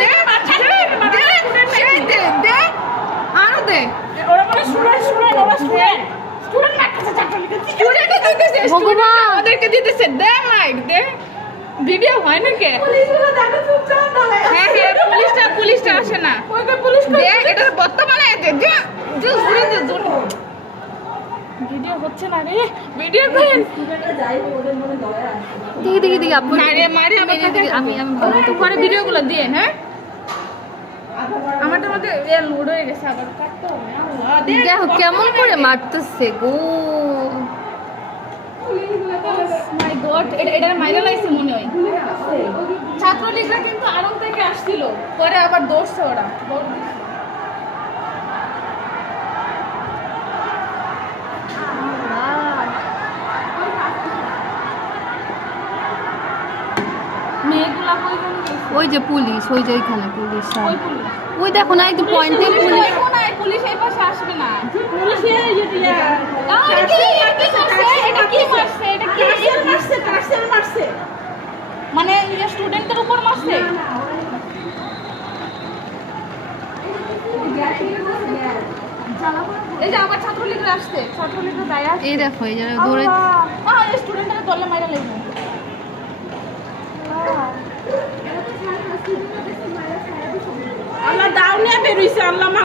দে দে সেই দে দে আরও দে ওরা মানে স্টুডেন্ট স্টুডেন্ট ওরা স্টুডেন্ট স্টুডেন্ট মারতেছে ছাত্রলীগের স্টুডেন্টে দিতেছে ভগবান। আমাদেরকে দিতেছে দে মাইক দে ভিডিও হয় না কে পুলিশগুলো দেখো চুপচাপ দাঁড়ায় হ্যাঁ হ্যাঁ পুলিশটা পুলিশটা আসে না ওইটা পুলিশ দে এটা বর্তমানে দে দে দে জুড়ে দে জুড়ে ভিডিও হচ্ছে না রে? ভিডিও করেন। দেখি দেখি দেখি আপু মারে আমি তো পরে ভিডিওগুলো দিয়ে হ্যাঁ? আমারটার মধ্যে এ লোড হয়ে গেছে আবার কাটতে হবে দেখো কেমন করে মারতেছে গো। মাই গড এটা এটা মাইরা লাইছে মনে হয়। ছাত্রলীগরা কিন্তু আরং থেকে আসছিল পরে আবার দৌড়ছে ওরা। মেয়েগুলা কই গেল ওই যে পুলিশ ওই যে ওইখানে পুলিশ হ্যাঁ। ওই পুলিশ। ওই দেখো না একটু পয়েন্টে পুলিশ পুলিশ দেখো না, পুলিশ এই পাশে আসবে না। পুলিশে ইয়া আহ, এটা কি মারছে? এটা কি মারছে? এটা কি মারছে? টার্সেল মারছে মানে স্টুডেন্টের উপর মারছে? এই যে আবার ছাত্রলীগরা আসছে। ছাত্রলীগরা দায় এই দেখো এই যে দৌড়ে আল্লাহ দাও নিয়ে বেরোইছে আল্লাহ